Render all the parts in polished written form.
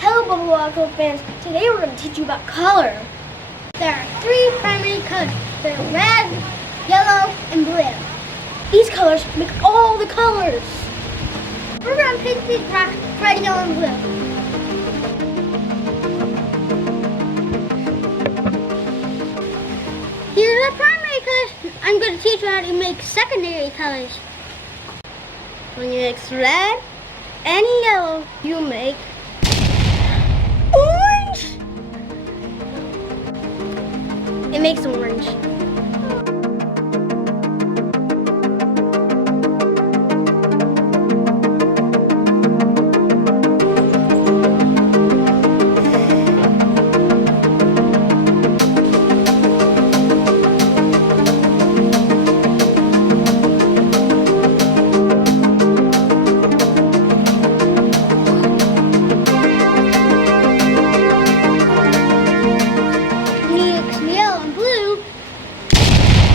Hello, Bubble Waffle fans. Today we're going to teach you about color. There are 3 primary colors. They're red, yellow, and blue. These colors make all the colors. We're going to pick these rocks, red, yellow, and blue. Here's our primary colors. I'm going to teach you how to make secondary colors. When you mix red and yellow, you make orange. It makes orange.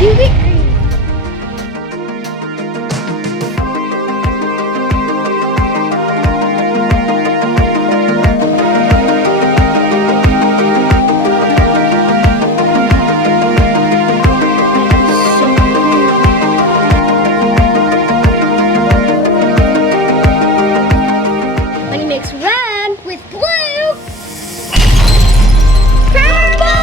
You get green. When you mix red with blue, purple!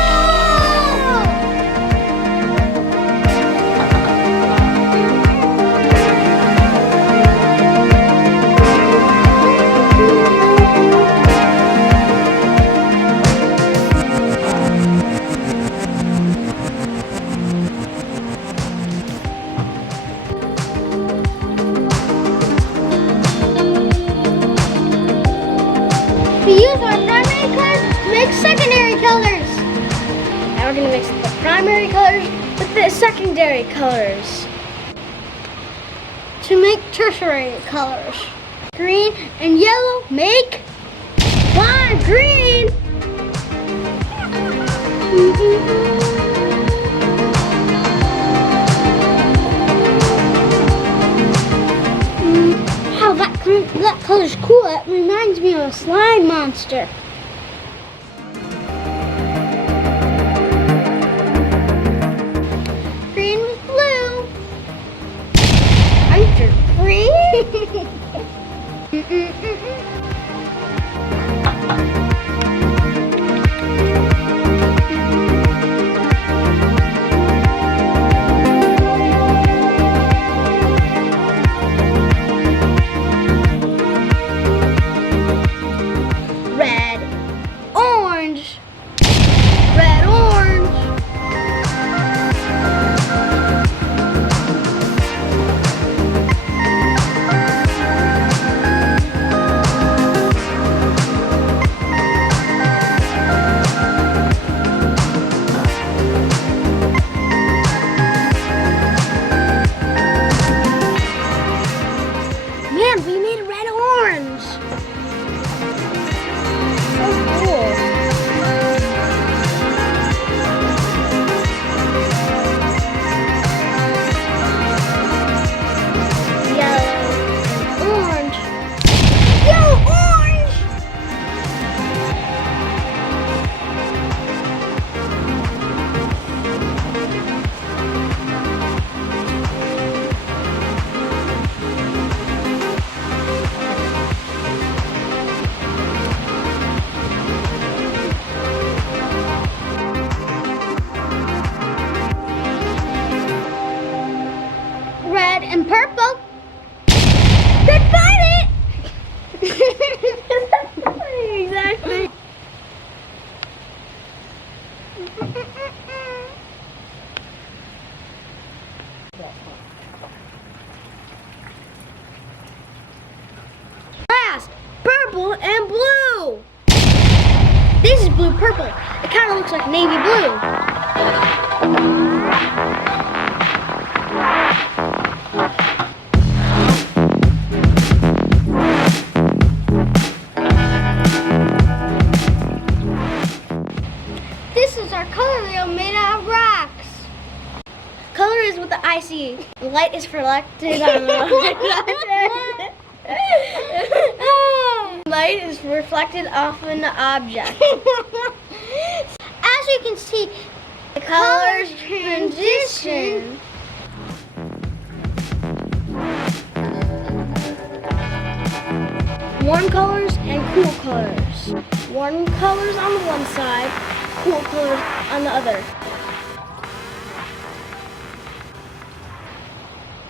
We use our primary colors to make secondary colors. Now we're going to mix the primary colors with the secondary colors to make tertiary colors. Green and yellow make lime green. Wow, that color's cool. It reminds me of a slime monster. Green with blue. Aren't you free? Red, orange. Red, orange. Man, we made a red orange. So cool. Yellow, orange. Yellow, orange. Red and purple. Red violet. Exactly. Last, purple and blue. This is blue purple. It kind of looks like navy blue. This is our color wheel made out of rocks. Color is with the IC. Light is reflected on the light is reflected off an object. As you can see, the colors transition. Warm colors and cool colors. Warm colors on the one side, cool colors on the other.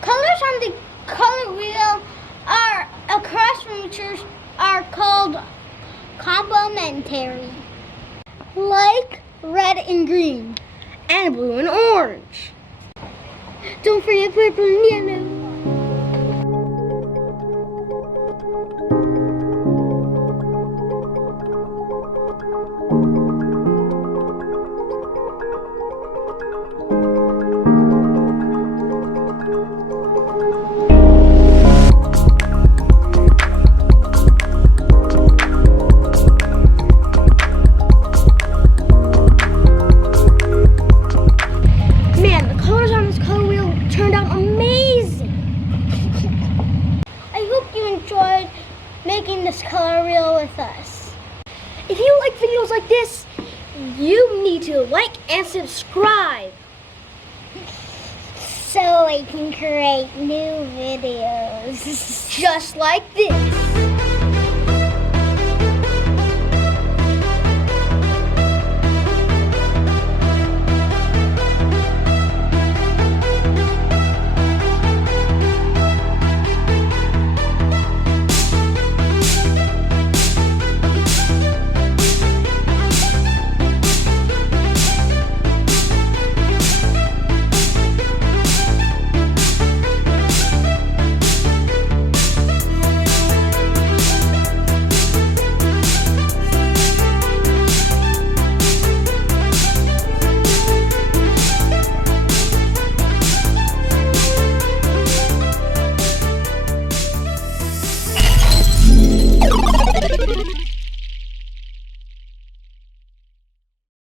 Colors on the color wheel are across from each other are called complementary, like red and green, and blue and orange. Don't forget purple and yellow. Enjoyed making this color wheel with us. If you like videos like this, you need to like and subscribe so I can create new videos just like this.